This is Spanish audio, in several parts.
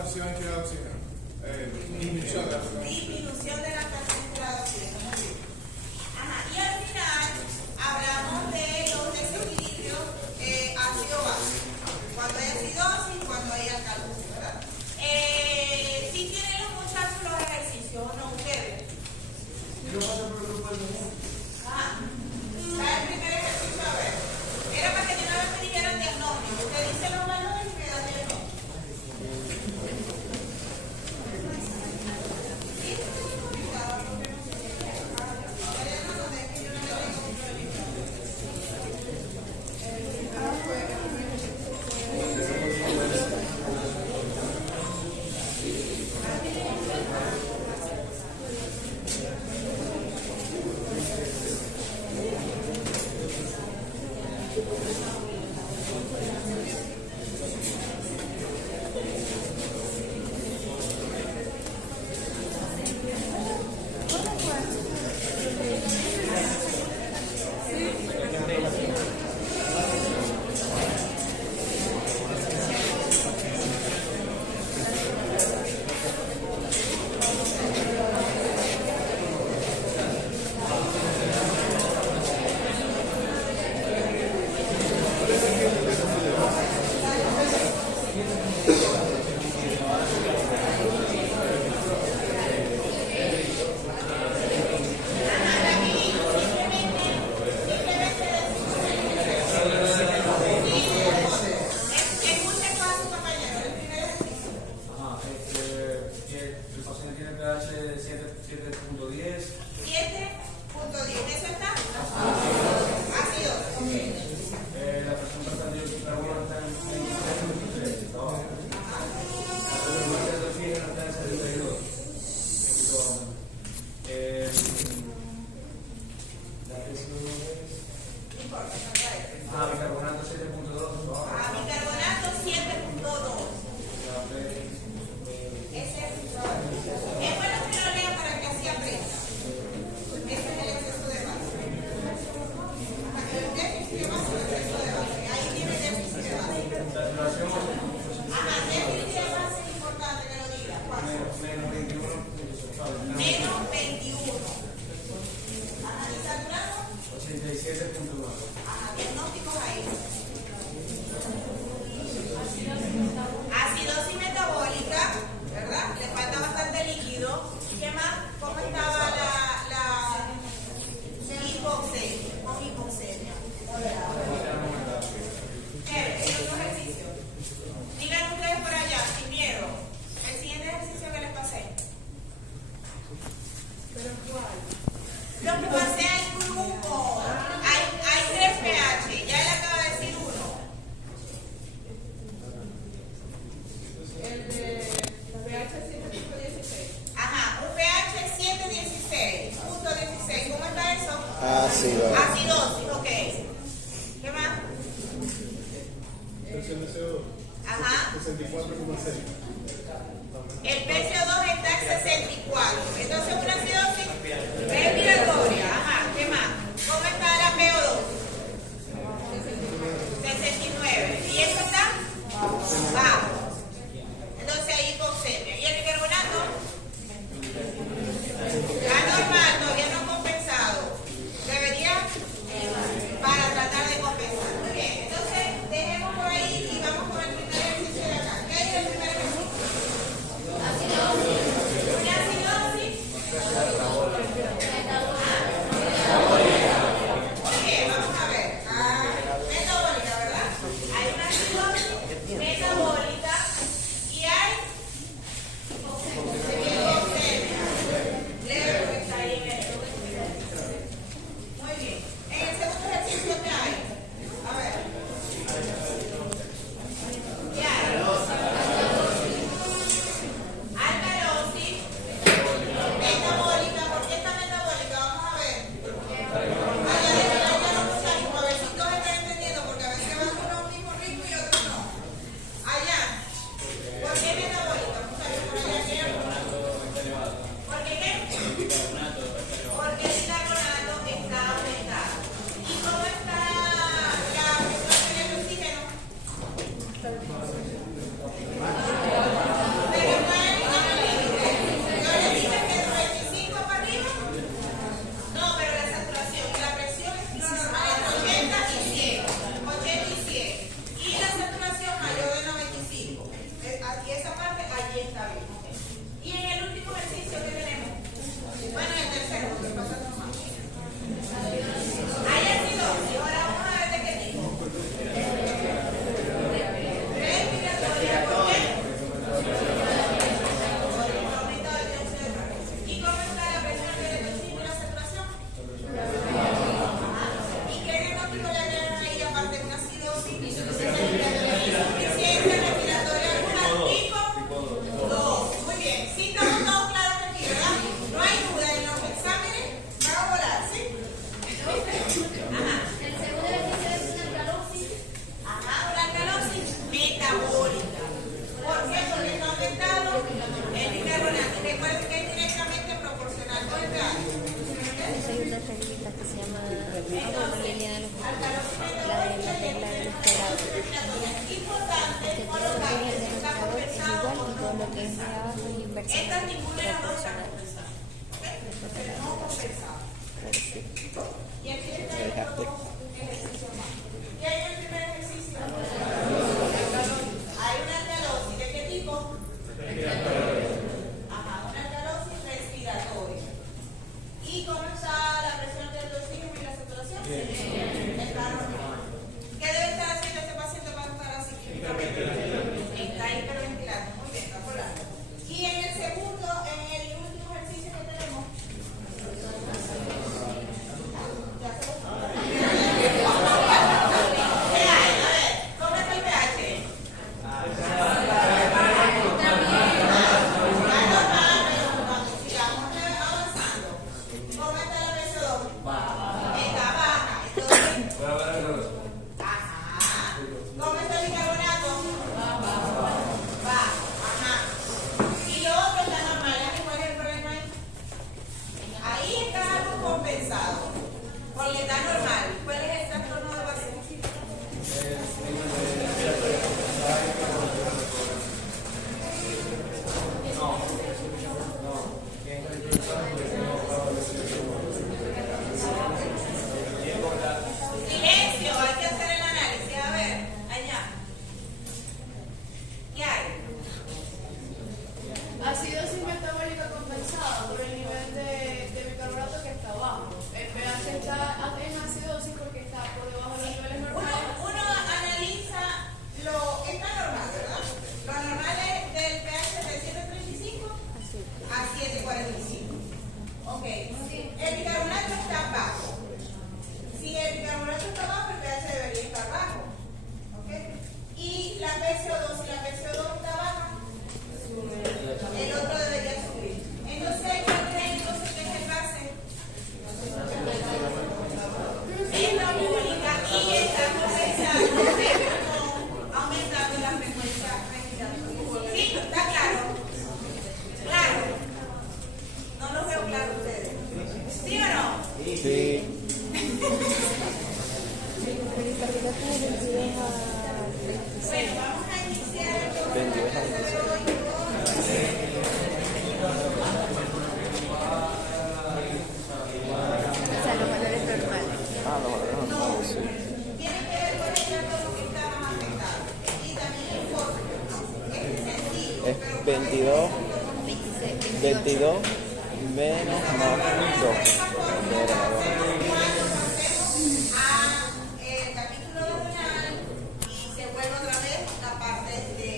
función de la oxígeno. Disminución de la función. Disminución de la temperatura de oxígeno. Ajá. Y al final hablamos de los desequilibrios ácido-base. Cuando hay acidosis y cuando hay alcalosis, ¿verdad? Si tienen los muchachos los ejercicios, ¿o no ustedes? Yo paso por el grupo del mundo. Ajá. ¿Sabe el primer ejercicio? A ver. Era para que de una vez me dijeran diagnóstico. Usted dice los valores y me da diagnóstico. Acidosis metabólica, ¿verdad? Le falta bastante líquido. ¿Qué más? ¿Cómo estaba la hipoxemia? Con hipoxemia. El otro ejercicio. Digan ustedes por allá, sin miedo. El siguiente ejercicio que les pasé. ¿Pero cuál? Lo que pasé al grupo. Hay 3 pH. Ya él acaba de decir uno. El de pH 7.16. Ajá, un pH 7.16. Punto 16. ¿Cómo está eso? Ácido. Acidosis, ok. ¿Qué más? Presión de CO2. Ajá. 64,6. El PCO2 está en 64. Entonces una acidosis respiratoria. Ajá. ¿Qué más? ¿Cómo está la PO2? 69. ¿Y eso está? Bajo. Entonces hay hipoxemia. ¿Y el bicarbonato? Anormal, todavía no compensado. Debería para tratar de compensar. Muy bien. Entonces dejemos por ahí y vamos con el primer ejercicio de acá. ¿Qué hay en el primer ejercicio? lo que es trabajo y inversión. Estas ninguna de las dos están compensadas. ¿Ok? Entonces, no compensado. Y aquí está el ejercicio más. ¿Qué hay en el primer ejercicio? Hay una alcalosis. ¿De qué tipo? Ajá, una alcalosis respiratoria. ¿Y cómo está la presión del oxígeno y la saturación? Está normal. ¿Qué debe estar haciendo este paciente para estar así? Está hiperventilando. Muy bien, está volando. Y en el segundo, en el último ejercicio que tenemos, ya se lo ¿cómo está el pH? ¿Cómo está la presión? Está baja. Entonces, ajá. ¿Cómo está el bicarbonato? Bajo. Ajá. Y lo otro está normal. ¿Cuál es el problema ahí? Ahí está algo compensado. Porque está normal. ¿Cuál es el trastorno de base? Silencio, hay que hacer el análisis. A ver, allá. ¿Qué hay? Acidosis metabólica compensada por el nivel de bicarbonato que está bajo. El pH está en acidosis porque está por debajo de los niveles normales. Uno analiza lo está normal, ¿verdad? Lo normal es del pH de 7.35 a 7.45. Ok. El bicarbonato está bajo. Si el bicarbonato está bajo, el pH debería estar bajo. ¿Ok? Y la PCO2, si la PCO2 está baja, el otro debería subir. Entonces hay que ver entonces qué es el base. Es la única y está compensando aumentando la frecuencia respiratoria. ¿Sí? ¿Está claro? Claro. No lo veo claro ustedes. ¿Sí o no? Sí. Bueno, vamos a iniciar entonces. O sea, los valores normales. Ah, no, no, sí. Tiene que ver con el trastorno que está más afectado. Y también el fórmula, ¿no? Es sencillo, Es pero 22, 26, 22 menos más 2. cuando pasemos al capítulo final y se vuelve otra vez la parte de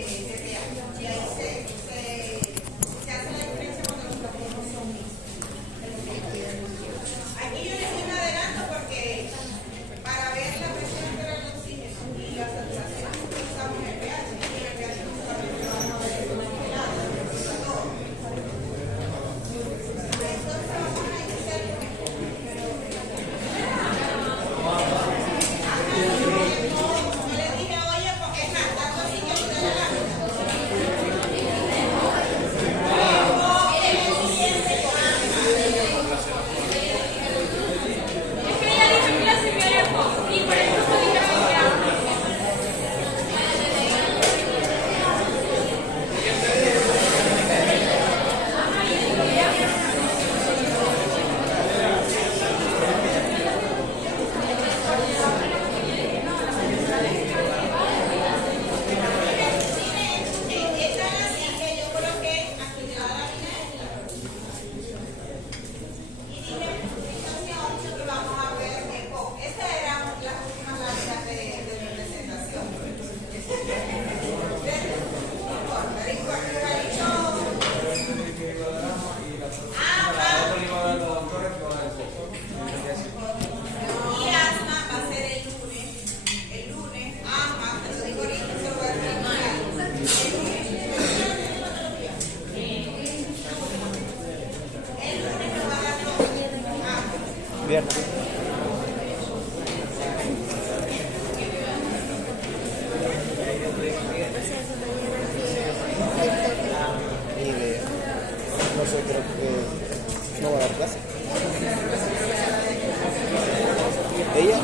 pH. Y ahí se hace la diferencia cuando los trastornos son mixtos. Aquí yo les doy un adelanto porque para ver la presión del oxígeno y la saturación usamos el pH. Y el pH no solamente lo vamos a ver en el lado, sino todo. Entonces vamos a iniciar con esto. Como les dije, oye, porque es más, tanto así que usted la lámina. Es que ella dijo que la sirvió el foco y por eso se dijo Esta es así que yo coloqué aquí de la lámina y dije presentación y vamos a ver EPOC. Estas eran las últimas láminas de mi presentación. No importa, igualito. Y asma va a ser el lunes. El lunes, asma, te lo digo ahorita, se lo voy a decir al final. El lunes me va a dar todo. Viernes. Ni idea. No sé, creo que no va a dar clase. Ella,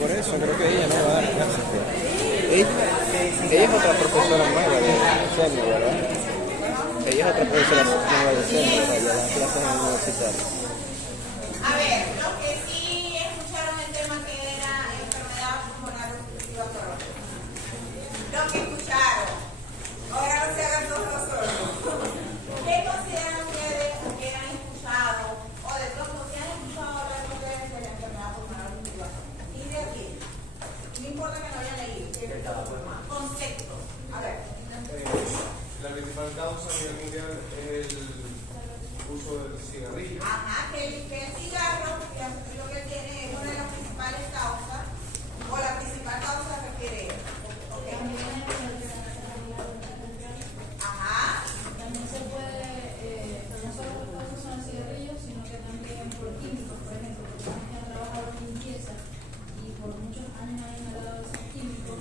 por eso creo que ella no va a dar clase. Ella es otra profesora nueva. leucemia, ¿verdad? Ella es otra profesora nueva leucemia, ¿verdad? Ya dan clases en el universitario. A ver, los que sí escucharon el tema que era enfermedad pulmonar obstructiva crónica. Los que escucharon. Ahora no se hagan todos los sordos. ¿Qué consideran ustedes o que han escuchado? O de pronto, ¿qué han escuchado hablar ustedes de la enfermedad pulmonar obstructiva crónica? Y de aquí. No importa que no hayan leído. Conceptos. A ver. La principal causa a nivel mundial es el uso del cigarrillo. Ajá, que el cigarro, lo que tiene es una de las principales causas, o la principal causa refiere. Okay. Ajá. También se puede, no solo por causas son los cigarrillos, sino que también por químicos, por ejemplo, personas que han trabajado en limpieza y por muchos años han inhalado esos químicos,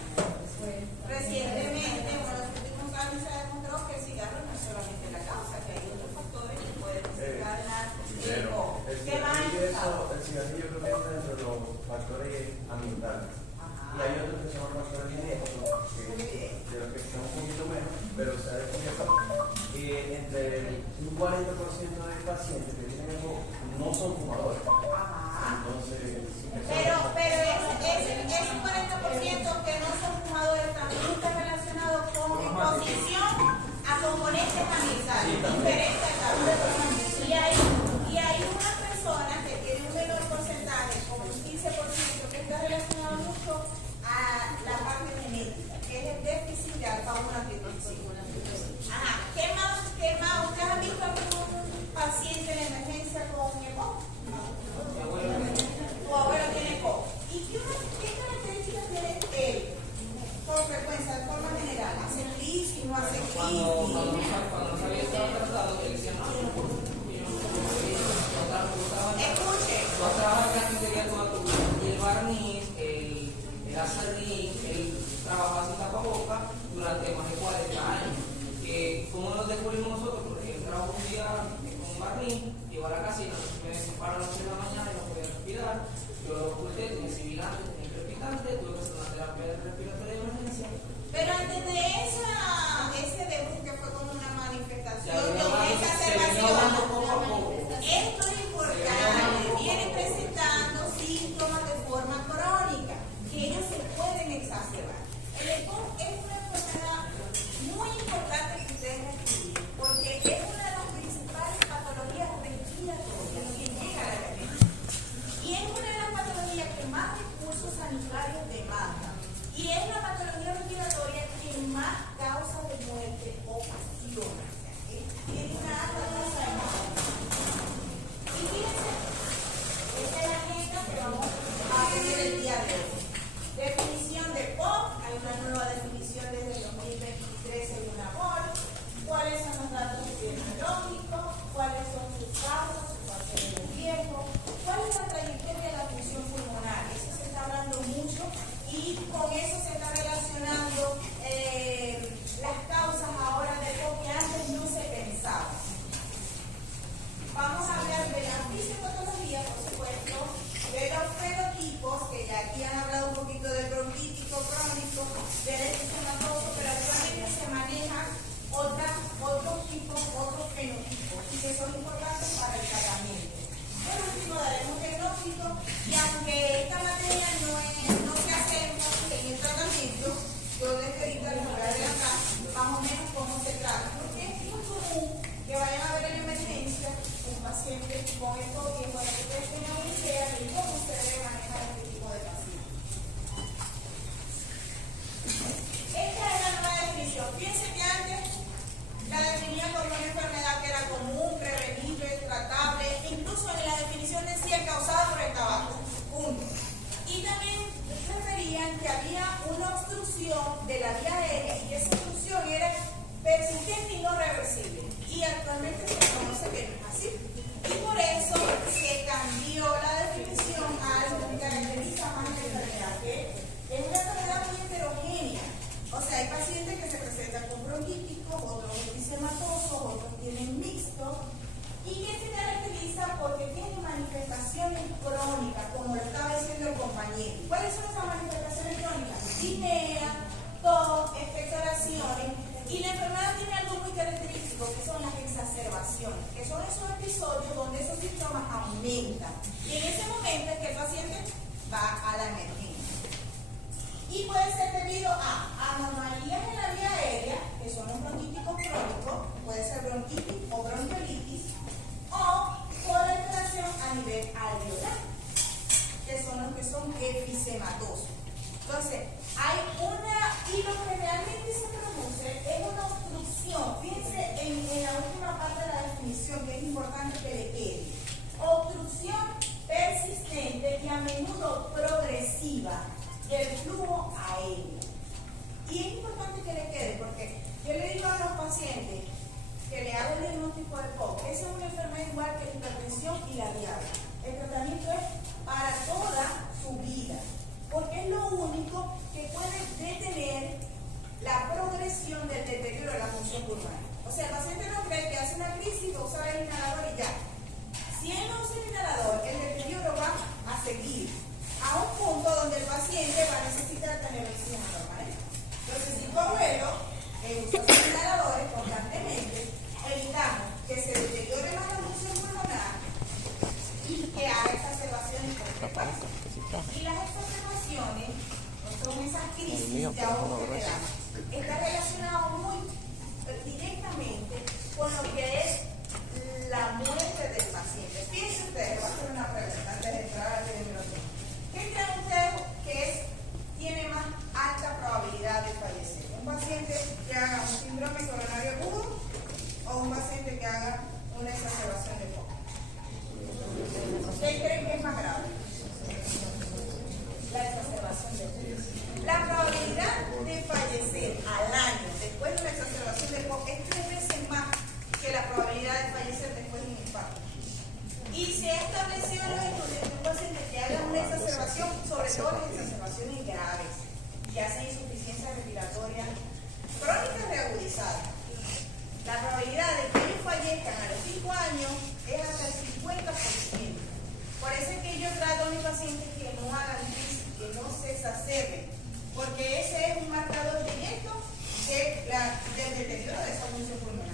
pues Recientemente, uno de los últimos años se demostró que el cigarro no es solamente la causa, que hay otros factores que pueden desencadenar el ojo. ¿Qué más han escuchado? El cigarrillo creo que entra dentro de los factores ambientales. Y hay otros que son factores genéticos, de los que son un poquito menos, pero se ha descubierto que entre un 40% de pacientes que tienen eso no son fumadores. Ajá. Entonces, Pero ese 40% que no son fumadores también está relacionado con exposición a componentes ambientales, diferentes a y hay unas personas que tienen un menor porcentaje, como un 15%, que está relacionado mucho a la parte genética, que es el déficit de alfa-1 antitrófico. Ajá. ¿Qué más? ¿Ustedes han visto algún paciente en emergencia con EPOC? Tu abuelo tiene EPOC. ¿Y qué características tiene él? Por frecuencia, de forma general. ¿Hace crisis, no hace crisis? Cuando no sabía estar tratado, que decían, no, yo no puedo. Escuche. Tú has trabajado en la carpintería toda tu vida. Y el barniz, el acerrín, él trabajaba sin tapabocas durante más de 40 años. ¿Cómo nos descubrimos nosotros? Porque él trabajó un día con un barniz, llegó a la casa y me separo a las 8 de la mañana y no podía respirar. Yo lo oculté, tenía sibilante, tenía crepitante, tuve que hacer una terapia respiratoria de emergencia. Pero antes de ese debut que fue como una manifestación Ya de venía una dando poco a exacerbación, poco. esto es importante, viene presentando síntomas de forma crónica, que ellos se pueden exacerbar. El EPOC es una enfermedad muy importante que ustedes descubrir, porque es una de las principales patologías respiratorias que llega a la emergencia. Y es una de las patologías que más recursos sanitarios demanda. Y es la patología respiratoria que más causa de muerte ocasiona. Tiene una alta tasa de muerte. Y fíjense, esta es la agenda que vamos a tener el día de hoy. Definición de POC, hay una nueva definición desde el 2023 según la POC. ¿Cuáles son los datos epidemiológicos? ¿Cuáles son sus causas, sus factores de riesgo? ¿Cuál es la trayectoria de la función pulmonar? Eso se está hablando mucho y con eso se está relacionando las causas ahora de POC que antes no se pensaba. Vamos a hablar de la fisiopatología, por supuesto, de los fenotipos, que ya aquí han hablado un poquito del bronquítico crónico, del extematoso, pero actualmente se manejan otros tipos, otros fenotipos, y que son importantes para el tratamiento. Por último, daremos diagnóstico, y aunque esta materia no se hace énfasis en el tratamiento, yo desde ahorita les voy a adelantar más o menos cómo se trata, porque es muy común que vayan a ver en emergencia un paciente con esto y para que ustedes tengan una idea de cómo se debe manejar este tipo de pacientes. Esta es la nueva definición. Fíjense que antes la definían como una enfermedad que era común, prevenible, tratable, incluso en la definición decía causada por el tabaco. Punto. Y también referían que había una obstrucción de la vía aérea y esa obstrucción era persistente y no reversible. Y actualmente se conoce que no es así. Y por eso se cambió característico que son las exacerbaciones, que son esos episodios donde esos síntomas aumentan. Y en ese momento es que el paciente va a la emergencia. Y puede ser debido a anomalías en la vía aérea, que son los bronquíticos crónicos, puede ser bronquitis o bronquiolitis, o por alteración a nivel alveolar, que son los que son episematosos. Entonces, hay y lo que realmente se produce es una obstrucción. Fíjense en la última parte de la definición, que es importante que le quede. Obstrucción persistente y a menudo progresiva del flujo aéreo. Y es importante que le quede, porque yo le digo a los pacientes que le hago el diagnóstico de POC, esa es una enfermedad igual que la hipertensión y la diabetes. El tratamiento es para toda su vida, porque es lo único que puede detener la progresión del deterioro de la función pulmonar. O sea, el paciente no cree que hace una crisis, va a usar el inhalador y ya. Si él no usa el inhalador, el deterioro va a seguir a un punto donde el paciente va a necesitar tener oxígeno normal. Entonces, si tu abuelo usa sus inhaladores constantemente, evitamos que se deteriore más la función pulmonar y que haga exacerbaciones frecuentes. Y las exacerbaciones, son esas crisis de ahorro que damos, está relacionado muy directamente con lo que es la muerte del paciente. Fíjense ustedes, voy a hacer una pregunta antes de entrar a la epidemiología. ¿Qué creen ustedes tiene más alta probabilidad de fallecer? ¿Un paciente que haga un síndrome coronario agudo o un paciente que haga una exacerbación de POC? ¿Qué creen que es más grave? La exacerbación de POC. La probabilidad de fallecer al año después de una exacerbación de POC es 3 veces más que la probabilidad de fallecer después de un infarto. Y se ha establecido en los estudios que un paciente que haga una exacerbación, sobre todo las exacerbaciones graves, que hacen insuficiencia respiratoria crónica reagudizada, la probabilidad de que ellos fallezcan a los 5 años es hasta el 50%. Por eso es que yo trato a mis pacientes que no hagan crisis, que no se exacerben, porque ese es un marcador directo del deterioro de esa función pulmonar.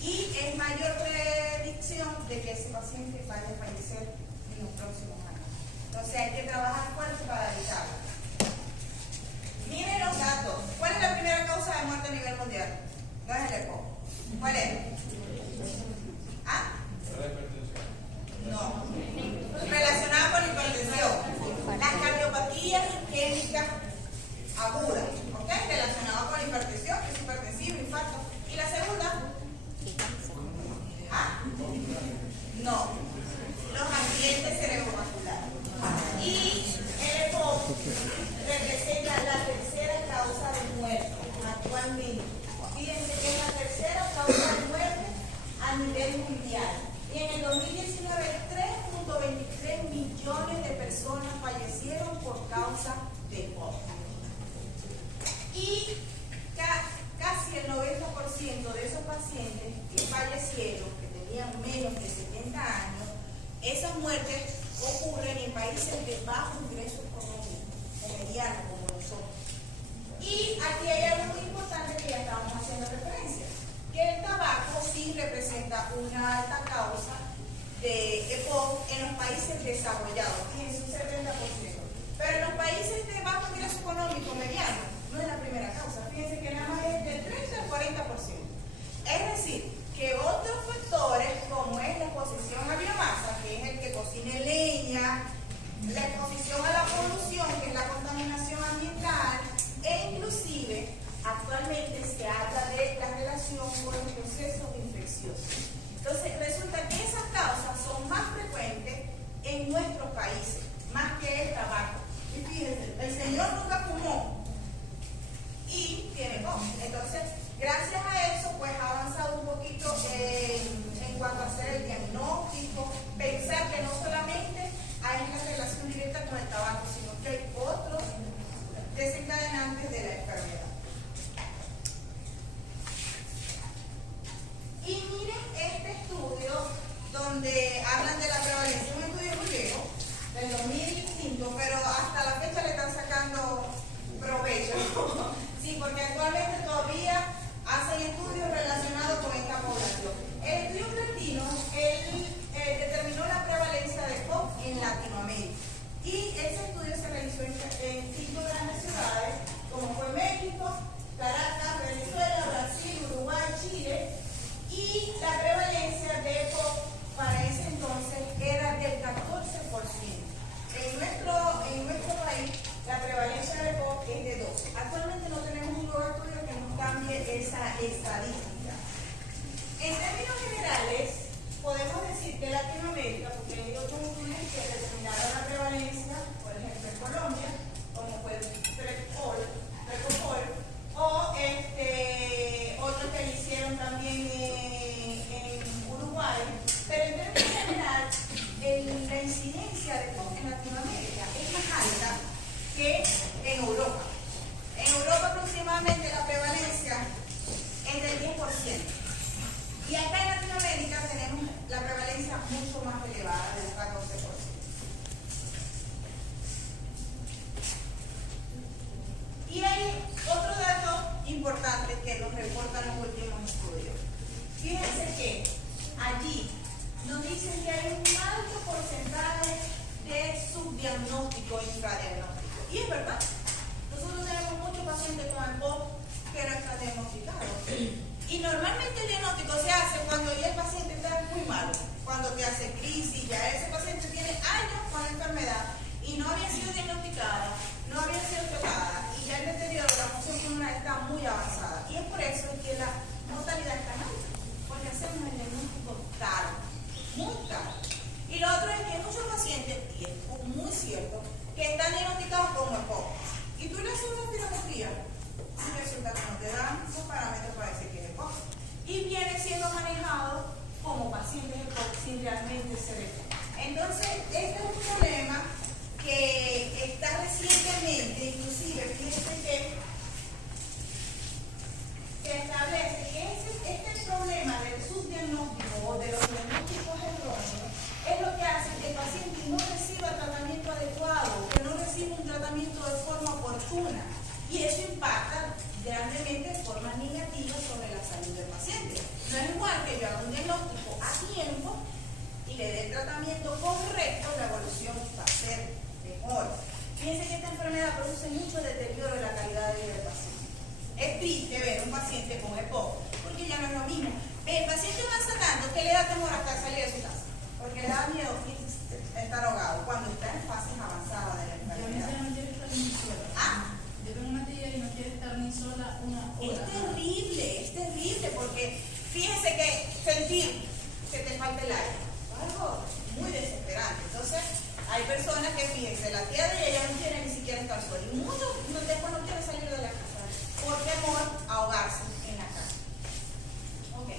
Y es mayor predicción de que ese paciente vaya a fallecer en los próximos años. Entonces hay que trabajar fuerte para evitarlo. Miren los datos. ¿Cuál es la primera causa de muerte a nivel mundial? No es el EPOC. ¿Cuál es? ¿Ah? No. Relacionada con hipertensión. Las cardiopatías isquémicas agudas. ¿Ok? Relacionada con hipertensión, que es hipertensivo, infarto. ¿Y la segunda? ¿Ah? No. Los accidentes cerebrovasculares. Y el EPOC representa la tercera causa de muerte actualmente. Fíjense que es la tercera causa de muerte a nivel mundial. Y en el 2019, 3.23 millones de personas fallecieron por causa de EPOC. Y casi el 90% de esos pacientes que fallecieron, que tenían menos de 70 años, esas muertes ocurren en países de bajo ingreso económico, o mediano como nosotros. Y aquí hay algo muy importante que ya estamos haciendo referencia, que el tabaco sí representa una alta causa de EPOC en los países desarrollados, fíjense, un 70%. Pero en los países de bajo ingreso económico mediano, no es la primera causa, fíjense que nada más es del 30 al 40%. Es decir, que otros factores, como es la exposición a biomasa, que es el que cocine leña, la exposición a la polución, que es la contaminación ambiental, e inclusive actualmente se habla de la relación con los procesos infecciosos. Entonces resulta que esas causas son más frecuentes en nuestros países, más que el tabaco. Y fíjense, el señor nunca fumó y tiene POC. Entonces, gracias a eso, pues ha avanzado un poquito en cuanto a hacer el diagnóstico, pensar que no solamente hay una relación directa con el tabaco, sino que hay otros desencadenantes de la enfermedad. Y miren este estudio donde hablan de la prevalencia, un estudio muy viejo, del 2005, pero hasta la fecha le están sacando provecho. Sí, porque actualmente todavía hacen estudios relacionados la estadística. En términos generales, podemos decir que Latinoamérica, porque hay otros estudios que determinaron la prevalencia, por ejemplo en Colombia, como fue el Precopol, o otros que hicieron también en Uruguay, pero en términos generales, la incidencia de POC en Latinoamérica es más alta que en Europa. En Europa aproximadamente la prevalencia es del 10%. Y acá en Latinoamérica tenemos la prevalencia mucho más elevada, del 14%. Y hay otro dato importante que nos reportan los últimos estudios. Fíjense que allí nos dicen que hay un alto porcentaje de subdiagnóstico e infradiagnóstico. Y es verdad. Nosotros tenemos muchos pacientes con EPOC que no están diagnosticados. Y normalmente el diagnóstico se hace cuando ya el paciente está muy malo, cuando te hace crisis, ya ese paciente tiene años con la enfermedad y no había sido diagnosticada, no había sido tratada y ya el deterioro de la función pulmonar está muy avanzada. Y es por eso que la mortalidad es tan alta, porque hacemos el diagnóstico caro, muy caro. Y lo otro es que hay muchos pacientes, y es muy cierto, que están diagnosticados como EPOC. Y tú le haces una espirometría y resulta que no te dan los parámetros para decir que es EPOC. Y viene siendo manejado como pacientes EPOC sin realmente ser EPOC. Entonces, este es un problema que está recientemente, inclusive, fíjense que establece que este problema del subdiagnóstico o de los diagnósticos erróneos es lo que hace que el paciente no reciba tratamiento adecuado, que no reciba un tratamiento de forma oportuna. Y eso impacta grandemente de forma negativa sobre la salud del paciente. No es igual que yo haga un diagnóstico a tiempo y le dé el tratamiento correcto, la evolución va a ser mejor. Fíjense que esta enfermedad produce mucho deterioro en la calidad de vida del paciente. Es triste ver un paciente con EPOC, porque ya no es lo mismo. El paciente avanza tanto que le da temor hasta salir de su casa, porque le da miedo estar ahogado cuando está en fases avanzadas de la enfermedad. Yo tengo una tía y no quiere estar ni sola una hora. Es terrible, porque fíjense que sentir que te falta el aire es algo muy desesperante. Entonces, hay personas que, fíjense, la tía de ella no quiere ni siquiera estar sola. Y muchos después no quieren salir de la casa por temor a ahogarse en la casa. Ok.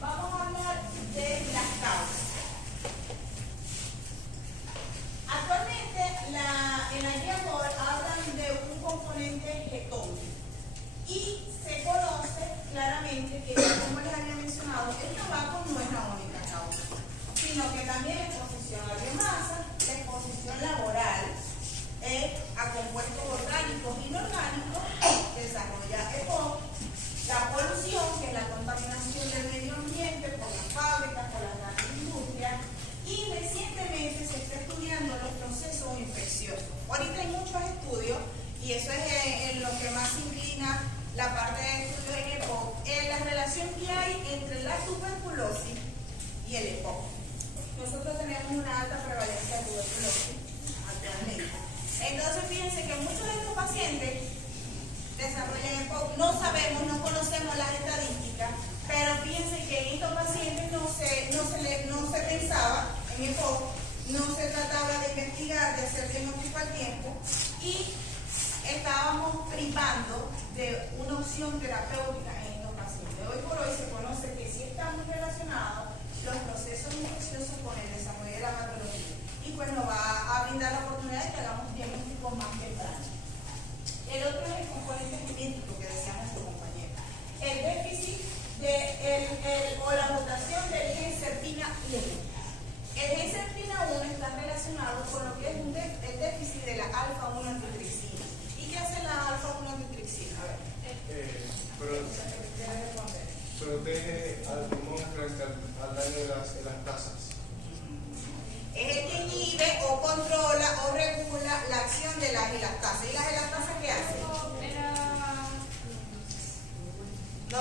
Vamos a hablar de las causas. Actualmente, en la guía MOR hablan de un componente GETON y se conoce claramente que, como les había mencionado, el tabaco no es la única causa, sino que también la exposición a biomasa, la exposición laboral a compuestos orgánicos e inorgánicos desarrolla EPOC, la polución, que es la contaminación del medio ambiente por las fábricas, por las grandes industrias, y recientemente se está estudiando los procesos infecciosos. Ahorita hay muchos estudios y eso es en lo que más inclina la parte de estudios en EPOC, la relación que hay entre la tuberculosis y el EPOC. Nosotros tenemos una alta prevalencia de tuberculosis actualmente. Entonces fíjense que muchos de estos pacientes desarrollan EPOC, no sabemos, no conocemos las estadísticas, pero fíjense que en estos pacientes no se pensaba en EPOC, no se trataba de investigar, de hacer diagnóstico al tiempo y estábamos privando de una opción terapéutica en estos pacientes. Hoy por hoy se conoce que sí están muy relacionados los procesos infecciosos con el desarrollo de la patología y pues nos va a brindar la oportunidad de que hagamos diagnósticos más tempranos. El otro es el componente genético que decía nuestro compañero. El déficit o la mutación del gen SERPINA1. El gen SERPINA1 está relacionado con lo que es el déficit de la alfa-1 antitripsina. ¿Y qué hace la alfa-1 antitripsina? A ver. Protege al pulmón frente al daño de las tasas. Es el que inhibe o controla o regula la acción de las elastasas. ¿Y las elastasas qué hacen? Yo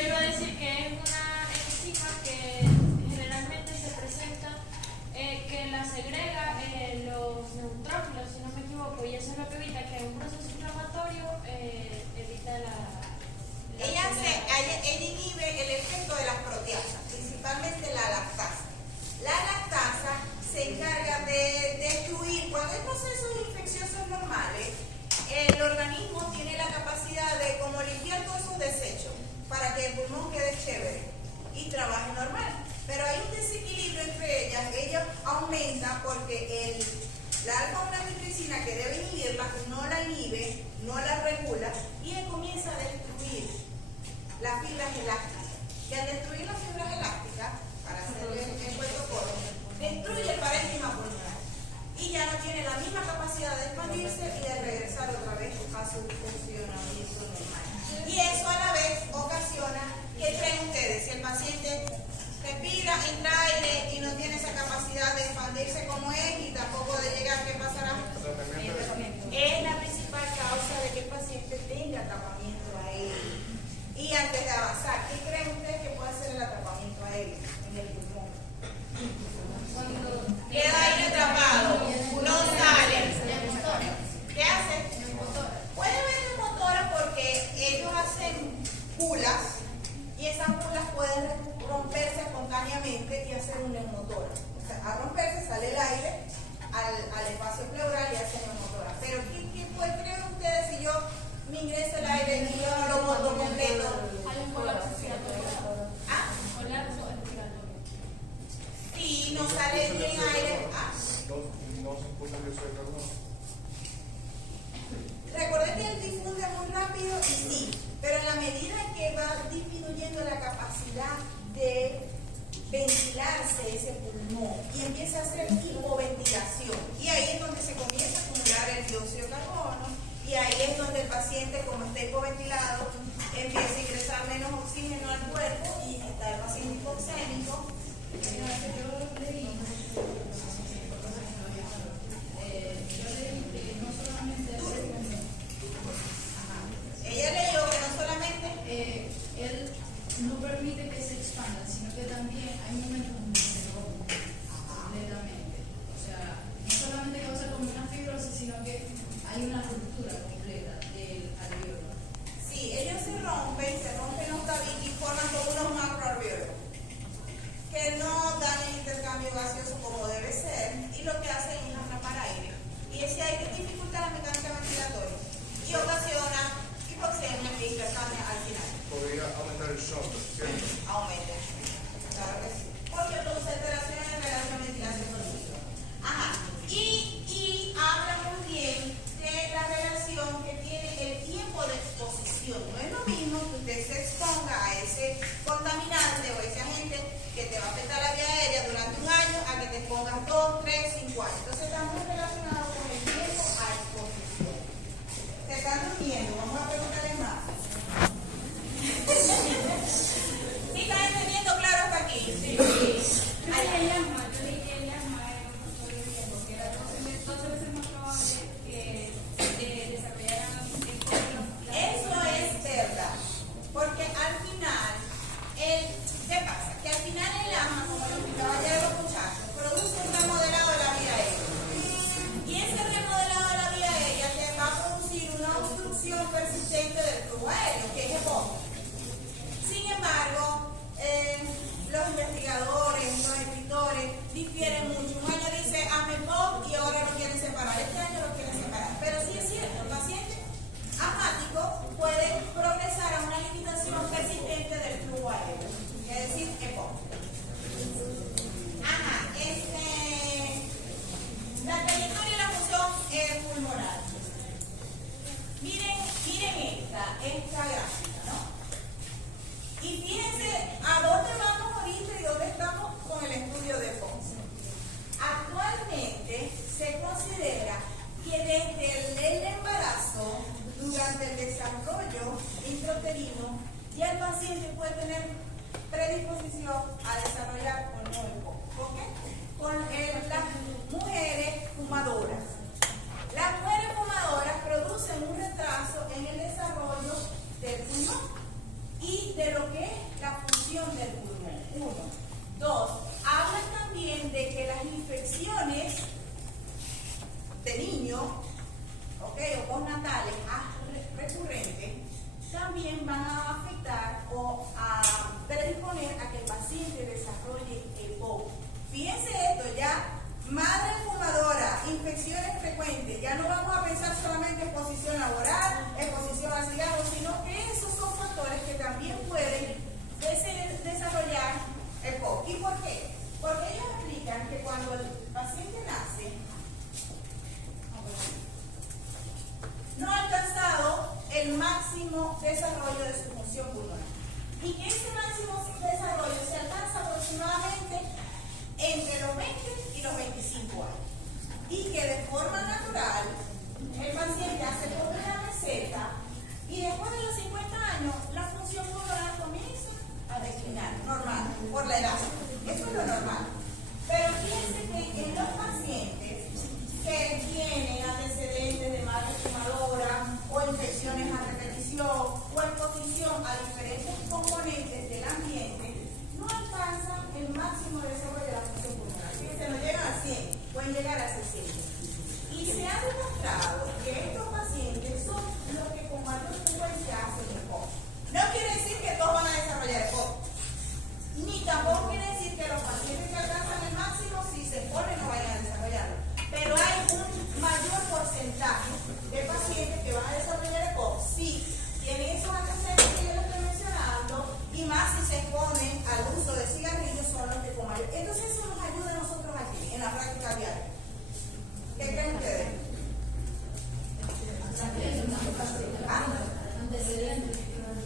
iba a decir que es una enzima que generalmente se presenta, que la segrega los neutrófilos, si no me equivoco, y eso es lo que evita que un proceso inflamatorio para que el pulmón quede chévere y trabaje normal. Pero hay un desequilibrio entre ellas aumenta porque la alfa-1-angiotensina que debe inhibirla no la inhibe, no la regula y él comienza a destruir las fibras elásticas. Y al destruir las fibras elásticas, para hacerle el cuento corto, destruye el parénquima pulmonar y ya no tiene la misma capacidad de expandirse y de regresar otra vez a su funcionamiento normal. Y eso a la vez ocasiona, ¿qué creen ustedes? Si el paciente respira, entra aire y no tiene esa capacidad de expandirse como es y tampoco de llegar, ¿qué pasará? Es la principal causa de que el paciente tenga atrapamiento aéreo. Y antes de avanzar, ¿qué creen ustedes que puede ser el atrapamiento aéreo en el pulmón? Queda aire atrapado, no sale. ¿Qué hace? Puede haber neumotora porque ellos hacen pulas y esas pulas pueden romperse espontáneamente y hacer un neumotora. O sea, al romperse sale el aire al espacio pleural y hace neumotora. Pero ¿qué creen ustedes si yo me ingreso el aire y yo lo boto completo? Hay un colapso respiratorio. ¿Ah? Colapso respiratorio. Sí, no sale bien aire. ¿Ah? No se puso el dióxido de carbono. Recuerden que él difunde muy rápido y sí, pero en la medida que va disminuyendo la capacidad de ventilarse ese pulmón y empieza a hacer hipoventilación, y ahí es donde se comienza a acumular el dióxido de carbono, y ahí es donde el paciente, como está hipoventilado, empieza a ingresar menos oxígeno al cuerpo y está el paciente hipoxémico. Ella leyó que no solamente él no permite que se expanda, sino que también hay momentos donde se rompe completamente. O sea, no solamente causa como una fibrosis, sino que hay una ruptura completa del alveolo. sí, ellos se rompen los tabiques y forman como unos macroalveolos que no dan el intercambio gaseoso como debe ser y lo que hacen es atrapar aire. Y ese aire dificulta la mecánica ventilatoria y ocasiona hipoxemia e hipercamia al final. Podría aumentar el shock, ¿cierto? Aumenta. Claro que sí. Porque produce alteraciones en relación ventilación-oxígeno. Ajá. Y habla muy bien de la relación que tiene el tiempo de exposición. No es lo mismo que usted se exponga a ese contaminante o ese agente que te va a afectar la vía aérea durante un año a que te expongas 2, 3, 5 años. Entonces está muy relacionado con el tiempo a exposición. Se están durmiendo. Vamos a preguntarle más. ¿Sí están entendiendo claro hasta aquí? Sí. El asma, yo leí que el asma era un factor de riesgo, que era 12 veces más probable que desarrollaran Eso es verdad. Porque al final, ¿qué pasa? Que al final el asma, como lo explicaba ayer los muchachos, produce un remodelado de la vía aérea. Y ese remodelado de la vía aérea te va a producir una obstrucción persistente del flujo aéreo, que es EPOC. Sin embargo, los investigadores, los escritores difieren mucho. Un año dice AMEPOC y ahora lo quieren separar. Este año lo quieren separar. Pero sí es cierto, el paciente asmático puede progresar a una limitación persistente del flujo aéreo, es decir, EPOC. Ajá, la trayectoria y la función pulmonar. Miren esta gráfica, ¿no? Y fíjense a dónde vamos ahorita y dónde estamos con el estudio de Ponce. Actualmente se considera que desde el embarazo, durante el desarrollo intrauterino, ya el paciente puede tener predisposición a desarrollar un nuevo EPOC. ¿Por qué? Con las mujeres fumadoras. Las mujeres fumadoras producen un retraso en el desarrollo del pulmón y de lo que es la función del pulmón. 1. 2. Hablan también de que las infecciones de niños, o postnatales recurrentes, también van a afectar o a predisponer a que el paciente desarrolle EPOC. Fíjense esto, ya madre fumadora, infecciones frecuentes, ya no vamos a pensar solamente exposición laboral, exposición a el máximo desarrollo de su función pulmonar. Y que ese máximo desarrollo se alcanza aproximadamente entre los 20 y los 25 años. Y que de forma natural el paciente hace como una meseta y después de los 50 años la función pulmonar comienza a declinar, normal, por la edad. Eso es lo normal. Pero fíjense que en los pacientes que tienen antecedentes de madre fumadora o infecciones a repetición o exposición a diferentes componentes del ambiente, no alcanzan el máximo desarrollo de la función pulmonar. Fíjense, no llegan a 100, pueden llegar a 60. Y se ha demostrado que estos pacientes son los que con mayor frecuencia hacen EPOC. No quiere decir que todos van a desarrollar EPOC, ni tampoco quiere decir que los pacientes que alcanzan el máximo, si se ponen, no vayan a desarrollarlo. Pero hay un mayor porcentaje de pacientes que van a desarrollar EPOC si tienen esos antecedentes que yo les estoy mencionando, y más si se exponen al uso de cigarrillos, son los que con mayor. Entonces eso nos ayuda a nosotros aquí, en la práctica diaria. ¿Qué creen ustedes?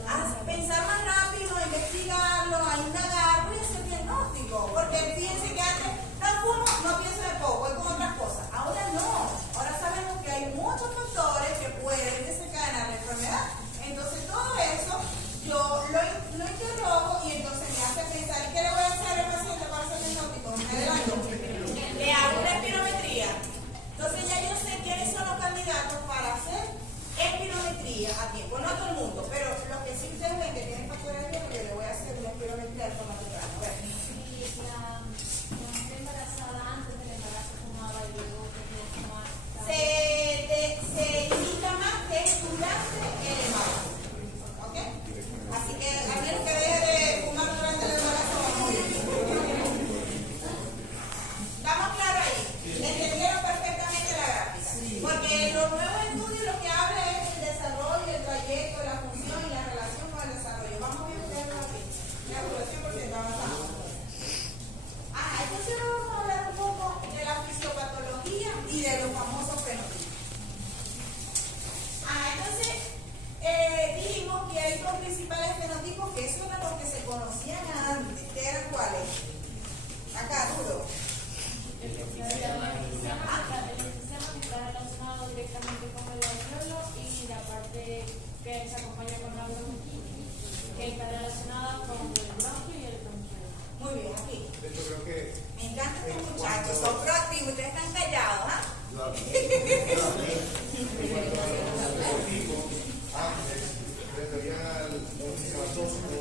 A pensar más rápido, a investigarlo, a indagar, voy a hacer diagnóstico. Porque fíjense que antes no fumo, no pienso de poco, es con otras cosas. Ahora no. Ahora sabemos que hay muchos factores que pueden desencadenar la enfermedad. Entonces todo eso yo lo interrogo y entonces me hace pensar, ¿y qué le voy a hacer al paciente para hacer diagnóstico? Me adelanto. Le hago una espirometría. Entonces ya yo sé quiénes son los candidatos para hacer espirometría a tiempo. No a todo el mundo, pero los que sí ustedes ven que tienen factores de riesgo, yo le voy a hacer una espirometría de forma natural. A ver. Si la mujer embarazada antes del embarazo fumaba y luego dejó de fumar, Se indica más que es durante el embarazo. ¿Ok? Así que a menos que deje de fumar durante el embarazo, vamos bien. ¿Estamos claros ahí? ¿Entendieron perfectamente la gráfica? Porque los nuevos estudios lo que habla es el desarrollo, el trayecto, la función y la relación con el desarrollo. Vamos bien, ustedes lo aquí. La población por ciento avanzamos. Entonces ahora vamos a hablar un poco de la fisiopatología y de los famosos fenotipos. Entonces dijimos que hay dos principales fenotipos, que esos eran los que se conocían antes. ¿Qué eran cuáles? Acá, duro. el enfisema está relacionado directamente con el alveolo y la parte que se acompaña con la bronquitis, que está relacionada con el bronquio y el bronquiolo. Muy bien, aquí. De hecho, creo que Me encantan estos muchachos, son proactivos, ustedes están callados, ¿ah? antes, desde el enfisematóxico,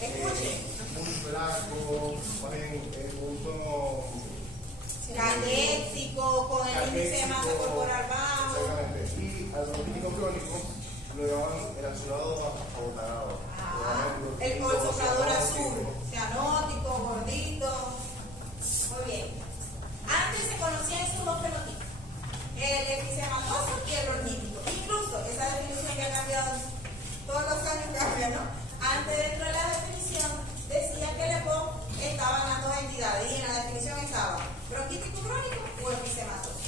Escuchen. muy flaco, más bien un tono Caléxico, con el índice de masa corporal bajo. Exactamente. Y al bronquítico crónico lo llamaban el azulado abotarado. El soplador azul, cianótico, gordito. Muy bien. Antes se conocían esos dos fenotipos, el episematoso y el bronquítico. Incluso esa definición ya ha cambiado, todos los años cambia, ¿no? Antes, dentro de la definición, decía que el EPOC estaba en las dos entidades y en la definición estaba bronquítico crónico o episematoso.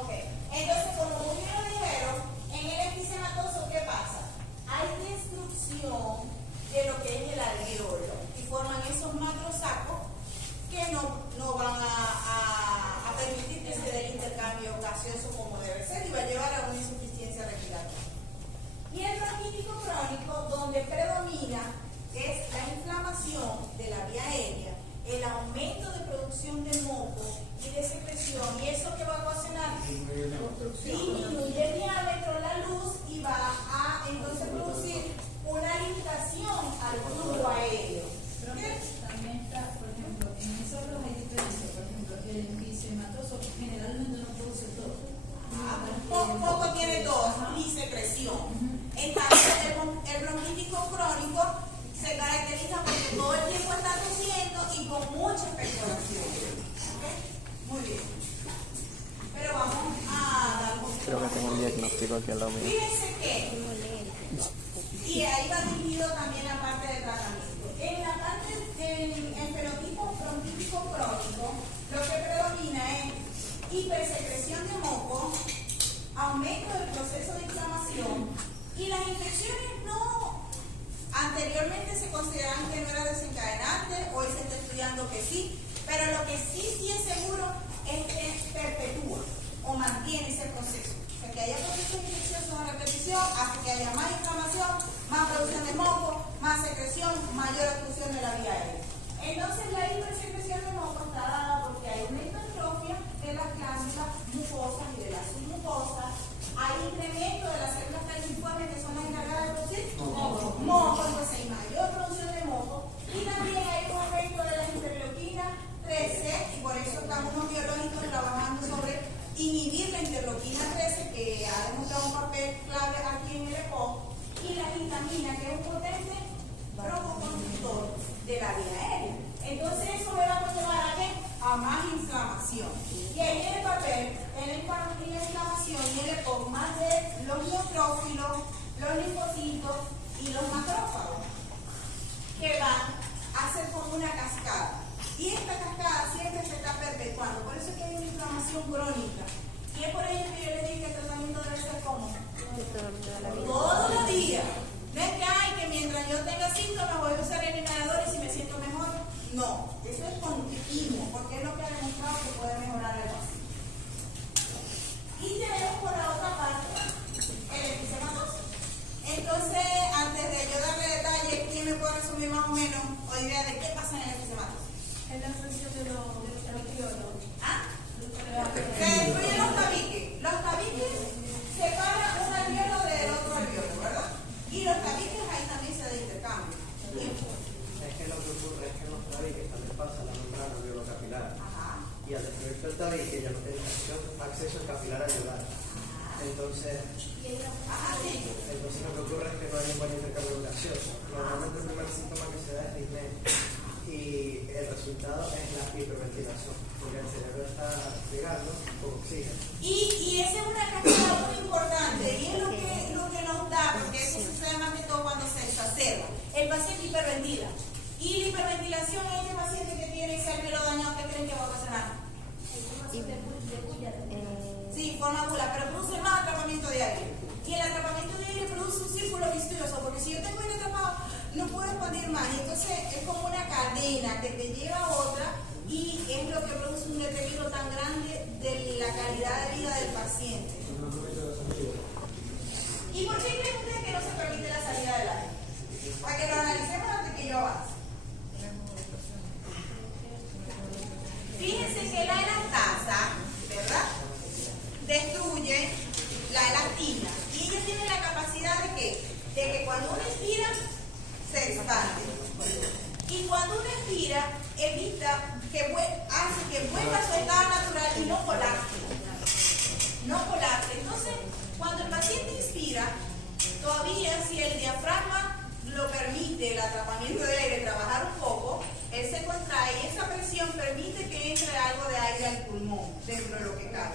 Ok, entonces como muy bien lo dijeron, en el episematoso, ¿qué pasa? Hay destrucción de lo que es el alveolo y forman esos macrosacos que no van a permitir que se dé el intercambio gaseoso como debe ser y va a llevar a una insuficiencia respiratoria. Y el bronquítico crónico, donde predomina es la inflamación de la vía aérea, el aumento de producción de moco y de secreción, y eso que va a ocasionar disminuye el diámetro, la luz, y va a entonces producir una limitación al flujo aéreo. También está, por ejemplo, en esos dos hay diferencia. Por ejemplo, el episematoso generalmente no produce todo. Poco tiene tos ni secreción. Entonces, el bronquítico crónico se caracteriza porque todo el tiempo está tosiendo y con mucha expectoración. ¿Okay? Muy bien. Pero vamos a dar un poquito. Creo que tengo un diagnóstico aquí al lado mío. Fíjense que, y ahí va dirigido también la parte de tratamiento. En la parte del fenotipo bronquítico crónico, lo que predomina es hipersecreción de moco aumento del proceso de inflamación y las infecciones no, anteriormente se consideraban que no era desencadenante, hoy se está estudiando que sí, pero lo que sí es seguro es que perpetúa o mantiene ese proceso. O sea, que haya procesos infecciosos a repetición hace que haya más inflamación, más producción de moco, más secreción, mayor obstrucción de la vía aérea. Entonces la hipersecreción de moco está dada porque hay una hipertrofia de las glándulas mucosas y de las submucosas, hay incremento de las células calciformes que son las encargadas de producir moco, entonces hay mayor producción de moco y también hay un aumento de las interleuquinas 13 y por eso estamos los biológicos trabajando sobre inhibir la interleuquina 13 que ha demostrado un papel clave aquí en el EPO y la vitamina que es un potente broncoconductor de la vía aérea. Entonces eso me va a llevar a qué? A más inflamación. Y ahí en el papel, en la inflamación y el EPO más de los neutrófilos, los linfocitos y los macrófagos que van a ser como una cascada. Y esta cascada siempre se está perpetuando. Por eso es que hay una inflamación crónica. Y es por ello que yo les digo que el tratamiento debe ser como todos los días. No es que hay que mientras yo tenga síntomas voy a usar eliminadores y me siento mejor. No, eso es continuo, porque es lo que ha demostrado que puede mejorar el paciente. Y tenemos por la otra parte el episematosis. Entonces, antes de yo darle detalles, ¿quién me puede resumir más o menos o idea de qué pasa en el episematosis? Es la función de los alveolos. ¿Ah? Se destruyen los tabiques. Los tabiques separan un alveolo del otro alveolo, ¿verdad? Y los tabiques ahí también se da intercambio. Es que lo que ocurre es que en los tabiques también pasa la membrana alveolo-capilar. Y al destruirse el tabique ya no tiene acceso al capilar alveolar. Entonces lo que ocurre es que no hay un buen intercambio gaseoso. Normalmente el primer síntoma que se da es disnea. Y el resultado es la hiperventilación, porque el cerebro está llegando con oxígeno. Y esa es una cascada muy importante, y es lo que nos da, porque eso sucede más que todo cuando se exacerba. El paciente hiperventila. Y la hiperventilación es el paciente que tiene ese alveolo dañado, ¿qué creen que va a ocasionar? Sí, forma bula, pero produce más atrapamiento de aire. Y el atrapamiento de aire produce un círculo vicioso, porque si yo tengo aire atrapado, no puedo expandir más. Y entonces es como una cadena que te lleva a otra y es lo que produce un deterioro tan grande de la calidad de vida del paciente. ¿Y por qué creen ustedes que no se permite la salida del aire? Para que lo analicemos antes que yo avance. Fíjense que la elastasa, ¿verdad?, destruye la elastina y ella tiene la capacidad de que cuando uno inspira se expande y cuando uno expira evita hace que vuelva a su estado natural y no colapse. Entonces cuando el paciente inspira, todavía si el diafragma lo permite, el atrapamiento de aire trabajar un poco, él se contrae y esa presión permite que entre algo de aire al pulmón dentro de lo que cabe.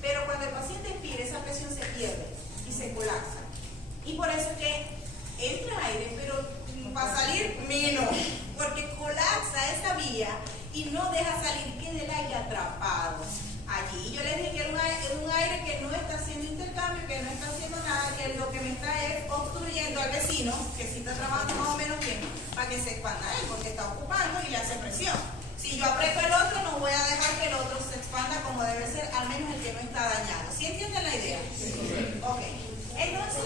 Pero cuando el paciente expira, esa presión se pierde y se colapsa. Y por eso es que entra aire, pero va a salir menos, porque colapsa esa vía y no deja salir, queda el aire atrapado allí. Y yo les dije que era un aire que no está haciendo intercambio, que no está haciendo nada, que lo que me está es obstruyendo al vecino, que sí está trabajando más o menos bien, para que se expanda él, porque está ocupando y le hace presión. Si yo aprieto el otro, no voy a dejar que el otro se expanda como debe ser, al menos el que no está dañado. ¿Sí entienden la idea? Sí. Ok. Entonces...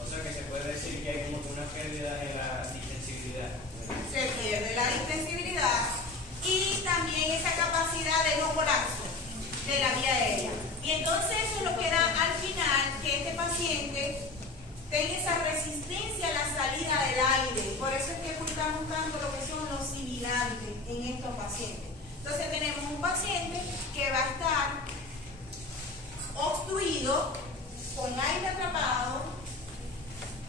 O sea que se puede decir que hay como una pérdida en la distensibilidad. Se pierde la distensibilidad y también esa capacidad de no colapso de la vía aérea. Y entonces eso es lo que da al final que este paciente tenga esa resistencia a la salida del aire. Por eso es que ocultamos tanto lo que son los sibilantes en estos pacientes. Entonces tenemos un paciente que va a estar obstruido, con aire atrapado,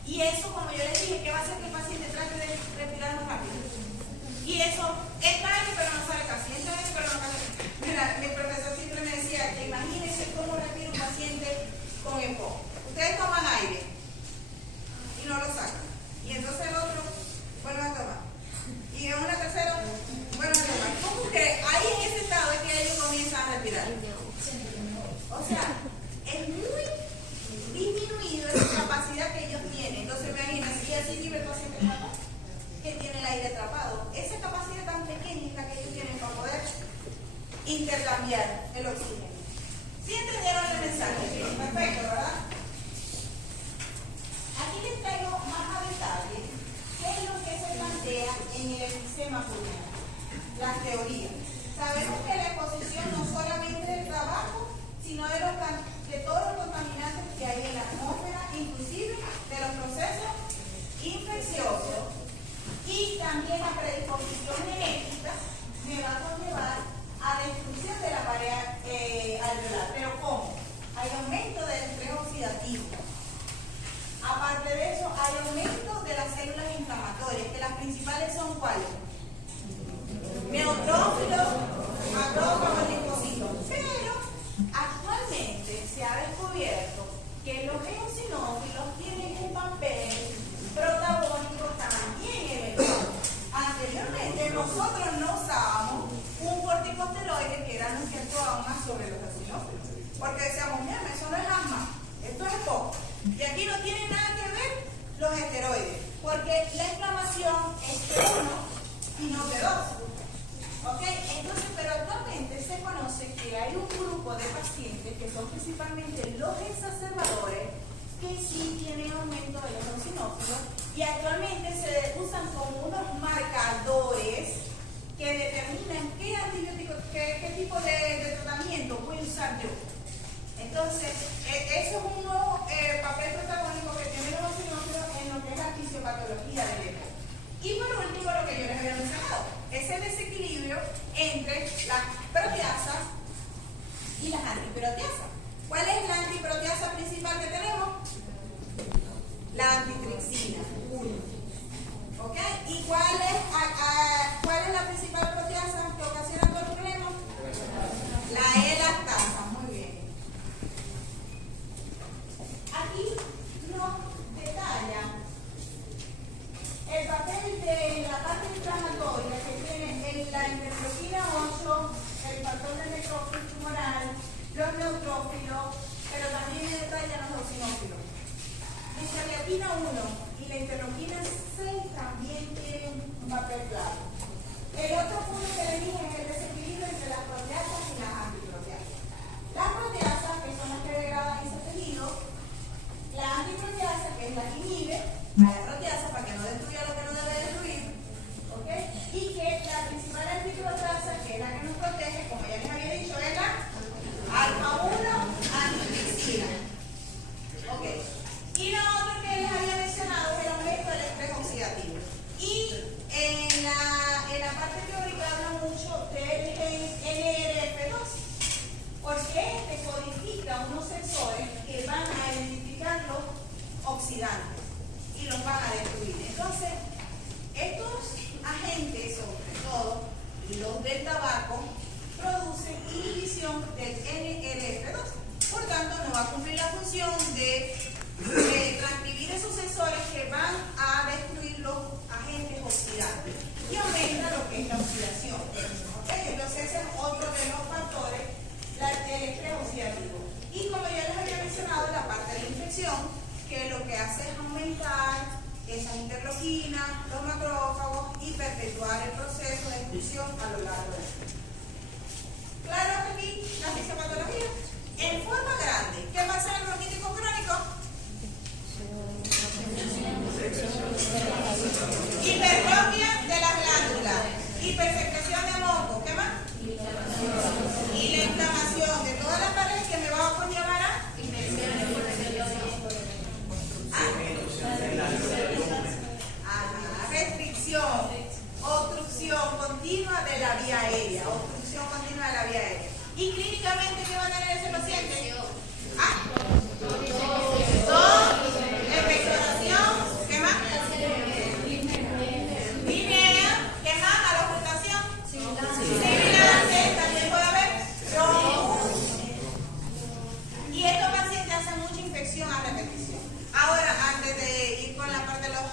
y eso, como yo les dije, que va a hacer que el paciente trate de respirar más rápido. Y eso, entra aire pero no sale casi, entra aire pero no sale. Mira, mi profesor siempre me decía que imagínense cómo respira un paciente con EPOC. Ustedes toman aire y no lo sacan. Y entonces el otro vuelve a tomar. Y en una tercera vuelve a tomar. ¿Cómo que ahí en ese estado es que ellos comienzan a respirar? O sea, en el enfisema pulmonar. Las teorías. Sabemos que la exposición no solamente del trabajo, sino de todos los contaminantes que hay en la atmósfera, inclusive de los procesos infecciosos, y también la predisposición genética me va a conllevar a destrucción de la pared alveolar. ¿Pero cómo? Hay aumento del estrés oxidativo. Aparte de eso, hay aumento de las células inflamatorias, que las principales son ¿cuáles? Neutrófilos, macrófagos, linfocitos. Pero actualmente se ha descubierto que los eosinófilos tienen un papel protagónico también en el cuerpo. Anteriormente nosotros no usábamos un corticosteroide que era los que actuaban más sobre los eosinófilos, porque decíamos, mira, eso no es asma, esto es poco. Y aquí no tiene nada que ver los esteroides, porque la inflamación es de uno y no de dos. ¿Ok? Entonces, pero actualmente se conoce que hay un grupo de pacientes que son principalmente los exacerbadores que sí tienen aumento de los eosinófilos y actualmente se usan como unos marcadores que determinan qué antibiótico, qué tipo de tratamiento voy a usar yo. Entonces, eso es un nuevo papel protagónico que tienen los eosinófilos en lo que es la fisiopatología del EPO. Y por último, lo que yo les había mencionado, es el desequilibrio entre las proteasas y las antiproteasas. ¿Cuál es la antiproteasa principal que tenemos? La antitripsina, 1. ¿Ok? ¿Y cuál es la principal proteasa que ocasiona todo el problema? La elastasa, muy bien. Aquí nos detalla el papel de la parte inflamatoria que tiene la interleuquina 8, el factor de necrosis tumoral, los neutrófilos, pero también detalla los eosinófilos. La interleuquina 1 y la interleuquina 6 también tienen un papel clave. El otro punto que le dije es el desequilibrio entre las proteasas y las antiproteasas. Las proteasas, que son las que degradan ese tejido, la antiproteasa, que es la que inhibe a la proteasa para que no destruya lo que no debe destruir, ¿ok? Y que la principal antiproteasa, que es la que nos protege, como ya les había dicho, es la alfa-1 antitripsina. ¿Ok? Y lo otro que les había mencionado es el aumento del estrés oxidativo. Y en la parte teórica habla mucho del gen NRF2, porque este codifica unos sensores que van a identificar los oxidantes y los van a destruir. Entonces, estos agentes, sobre todo los del tabaco, producen inhibición del NRF2. Por tanto, no va a cumplir la función de transcribir esos sensores que van a destruir los agentes oxidantes y aumenta lo que es la oxidación. ¿Okay? Entonces, ese es otro de los factores del estrés oxidativo. Y como ya les había mencionado, la parte de la infección, que lo que hace es aumentar esas interleuquinas, los macrófagos y perpetuar el proceso de destrucción a lo largo del tiempo. Claro que aquí la fisiopatología en forma grande. ¿Qué pasa en el bronquítico crónico? Hipertrofia de las glándulas, hipersecreción de moco, ¿qué más? Y la inflamación de todas las paredes que me va a conllevar a restricción, obstrucción continua de la vía aérea, obstrucción continua de la vía aérea. ¿Y clínicamente qué va a tener ese paciente? Expectoración, ¿qué más? Linea, ¿qué más? A la ocultación. Sibilante, también puede haber trombus. Y estos pacientes hacen mucha infección a repetición. Ahora, antes de ir con la parte de los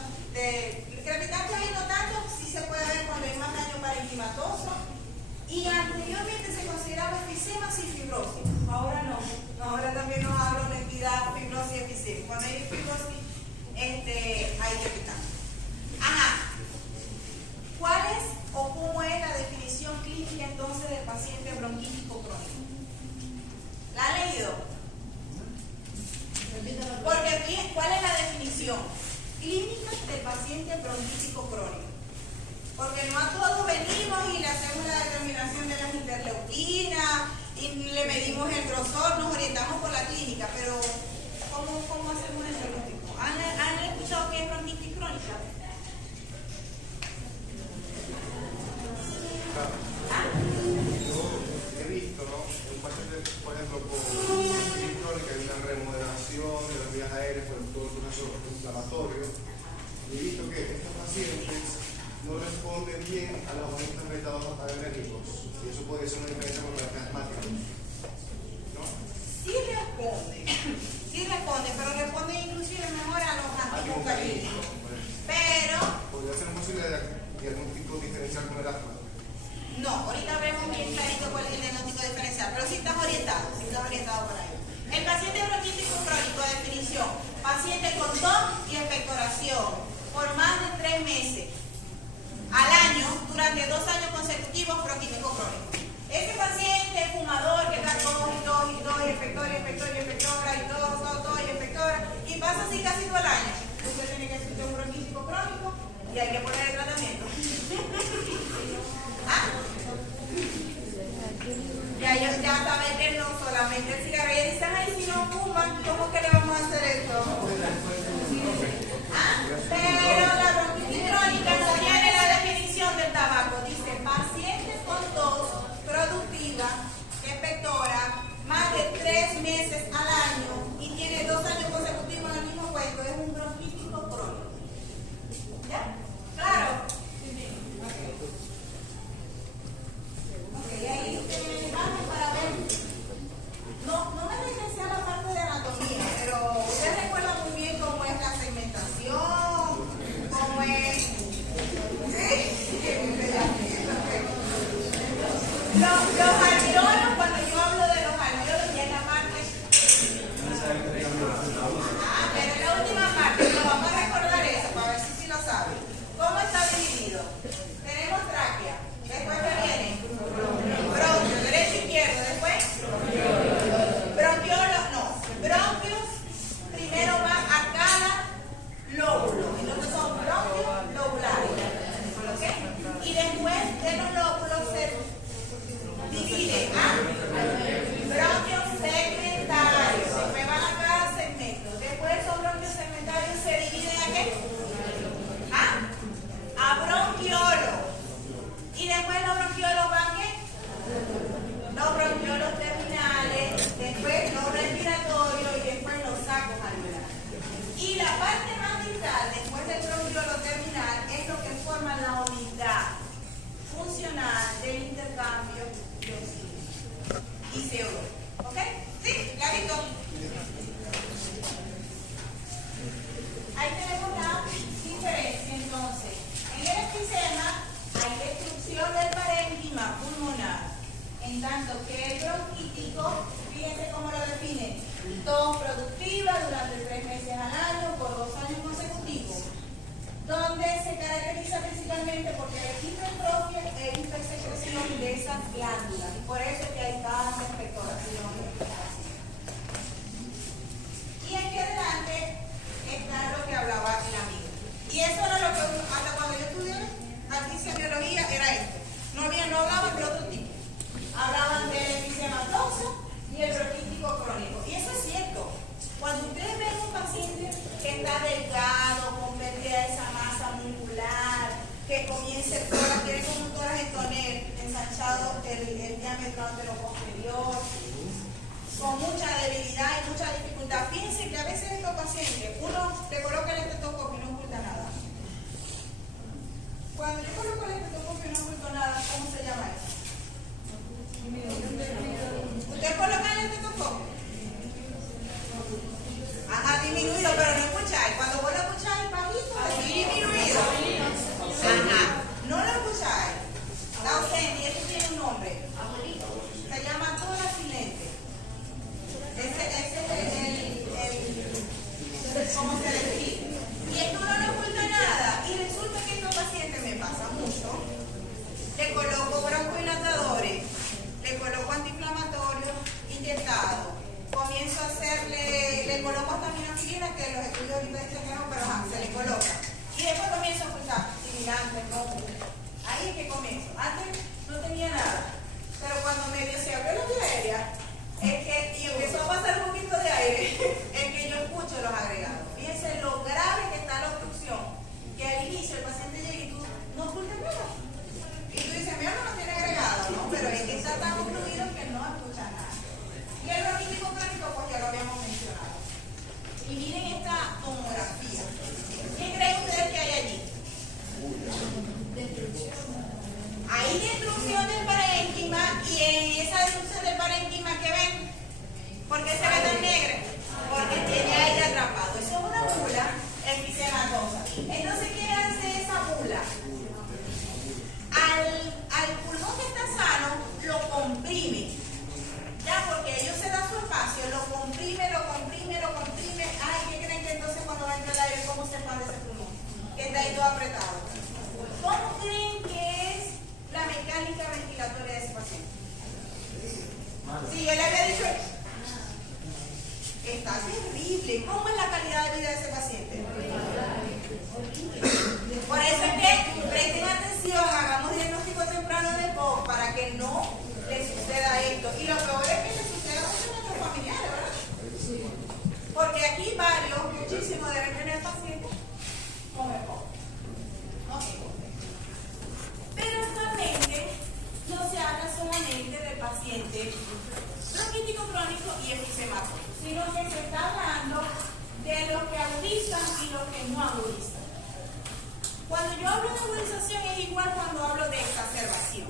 crepitantes, ahí no tanto, sí se puede ver cuando hay más daño parenquimatoso. Y anteriormente se consideraba efisema sin fibrosis. Ahora no. Ahora también nos habla una entidad fibrosis y efisema. Cuando hay fibrosis, hay crepitantes. Ajá. ¿Cuál es o cómo es la definición clínica entonces del paciente bronquítico crónico? ¿La ha leído? Porque, ¿cuál es la definición clínica del paciente bronquítico crónico? Porque no a todos venimos y le hacemos la determinación de las interleuquinas y le medimos el grosor, nos orientamos por la clínica, pero ¿cómo hacemos el diagnóstico? ¿Han escuchado qué es bronquitis crónica? Yo he visto, ¿no? Un paciente, por ejemplo, con bronquitis crónica, hay una remodelación de las vías aéreas por todo el proceso inflamatorio. Y he visto que estos pacientes no responden bien a los agentes beta-adrenérgicos. Y eso puede ser una diferencia con la asmática, ¿no? Sí responden, pero responden inclusive mejor a los antimucalínicos. Pero ¿podría ser posible diagnóstico diferencial con el asma? no, ahorita veremos bien clarito cuál es el diagnóstico diferencial, pero sí estás orientado por ahí. El paciente bronquítico crónico, definición, paciente con tos y expectoración por más de 3 meses al año durante 2 años consecutivos, bronquítico crónico. Ese paciente fumador que está tos y expectora y tos y expectora y pasa así casi todo el año, usted tiene que hacer un bronquítico crónico y hay que poner el tratamiento. ¿Ah? Ya saben que no solamente el cigarrillo. Y dicen, ay, si no fuman, ¿cómo que le vamos a hacer esto? ¿Ah? Pero la bronquitis crónica no tiene la definición del tabaco. Dice, pacientes con tos productiva, expectora, más de 3 meses al año y tiene 2 años consecutivos en el mismo cuento, es un bronquítico crónico. ¿Ya? ¿Claro? Y ahí ustedes van para ver. No me regresé a la parte de anatomía, pero ustedes recuerdan muy bien cómo es la segmentación, cómo es. Los alveolos, cuando yo hablo de los alveolos, ya es la parte. Pero es la última parte, pero vamos a recordar eso para ver si lo saben. ¿Cómo está dividido? Tenemos tráquea, después me viene bronquio, derecho, izquierdo, después bronquiolos, bronquios primero van a cada lóbulo, entonces son bronquios lobulares, ¿ok? Y después de los lóbulos se divide a bronquios segmentarios, después van a cada segmento, después de esos bronquios segmentarios se dividen a ¿qué? A bronquiolos. Y después los bronquiolos van ¿qué? Los bronquiolos terminales, después los respiratorios y después los sacos alveolares. Y la parte más distal, después del bronquiolo terminal, es lo que forma la unidad funcional del intercambio de oxígeno y CO2. ¿Ok? ¿Sí? ¿Clarito? Ahí tenemos la diferencia entonces. En el enfisema hay destrucción del parénquima pulmonar, en tanto que el bronquítico, fíjense cómo lo define, tos productiva durante 3 meses al año por 2 años consecutivos, donde se caracteriza principalmente porque hay hipertrofia e hipersecreción de esas glándulas, y por eso es que hay tanta expectoración. Y aquí adelante está lo que hablaba el amigo. Y eso era lo que hasta cuando yo estudié anestesiología era esto. No hablaban de otro tipo. Hablaban del enfisema tóxico y el bronquítico crónico. Y eso es cierto. Cuando ustedes ven un paciente que está delgado, con pérdida de esa masa muscular, que comienza el tórax, tiene como un tórax ensanchado el diámetro anteroposterior, con mucha debilidad y mucha dificultad. Fíjense que a veces estos pacientes, uno le coloca el estetoscopio y no oculta nada. Cuando yo coloco el estetoscopio y no oculto nada, ¿cómo se llama eso? ¿Ustedes colocan el estetoscopio? Ajá, disminuido, pero no escucháis. Cuando vos lo escucháis bajito, disminuido. Ajá, no lo escucháis. Está ausente y eso tiene un nombre. Se llama tórax silente. Ese es cómo se describe. Y esto no le oculta nada. Y resulta que estos pacientes me pasa mucho. Le coloco broncohilatadores, le coloco antiinflamatorios inyectados. Comienzo a hacerle, le coloco aminofilina, que los estudios ahorita dicen que no, pero se le coloca. Y después comienzo a ocultar stimulantes, no. bien. ¿Cómo es la calidad de vida de ese paciente? Por eso es que presten atención, hagamos diagnóstico temprano de POC para que no le suceda esto. Y lo peor es que le suceda mucho a nuestros familiares, ¿verdad? Porque aquí varios, muchísimos deben tener pacientes con EPOC. ¿No? Pero actualmente no se habla solamente del paciente bronquítico crónico y efisemático, sino que se está hablando de los que agudizan y los que no agudizan. Cuando yo hablo de agudización es igual cuando hablo de exacerbación.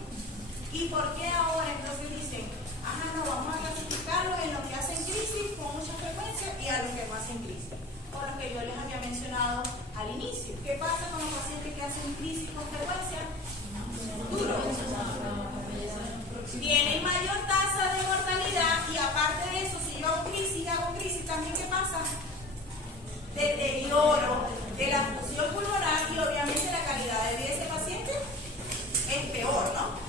¿Y por qué ahora entonces dicen, ajá, no, vamos a clasificarlo en los que hacen crisis con mucha frecuencia y a los que no hacen crisis? Por lo que yo les había mencionado al inicio. ¿Qué pasa con los pacientes que hacen crisis con frecuencia? Duro. Tienen mayor tasa de mortalidad y aparte de eso, si yo hago crisis, también ¿qué pasa? Deterioro de la función pulmonar y obviamente la calidad de vida de ese paciente es peor, ¿no?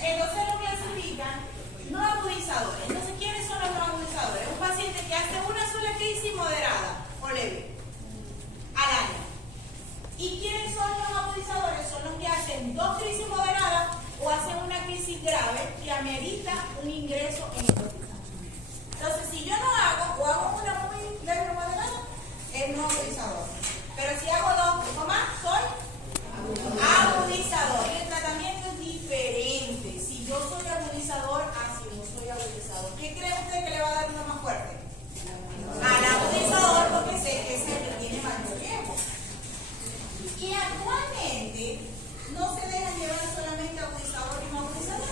Entonces lo clasifican no agudizadores. Entonces, ¿quiénes son los no agudizadores? Un paciente que hace una sola crisis moderada o leve al año. ¿Y quiénes son los agudizadores? Son los que hacen 2 crisis moderadas o hacen una crisis grave que amerita un ingreso en el hospital. Entonces, si yo no hago o hago una muy leve o moderada, es no agudizador. Pero si hago 2 o más, soy agudizador. Y el tratamiento es diferente. Si yo soy agudizador, si no soy agudizador. ¿Qué cree usted que le va a dar uno más fuerte? Al agudizador, porque sé que es el que tiene mayor riesgo. Y actualmente no se dejan llevar solamente agudizador y no agudizador,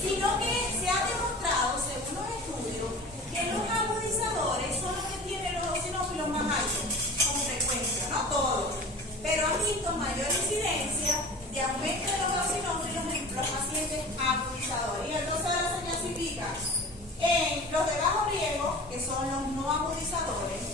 sino que se ha demostrado, según los estudios, que los agudizadores son los que tienen los eosinófilos más altos, con frecuencia, no todos, pero han visto mayor incidencia de aumento de los eosinófilos en los pacientes agudizadores. Y entonces ahora se clasifican en los de bajo riesgo, que son los no agudizadores,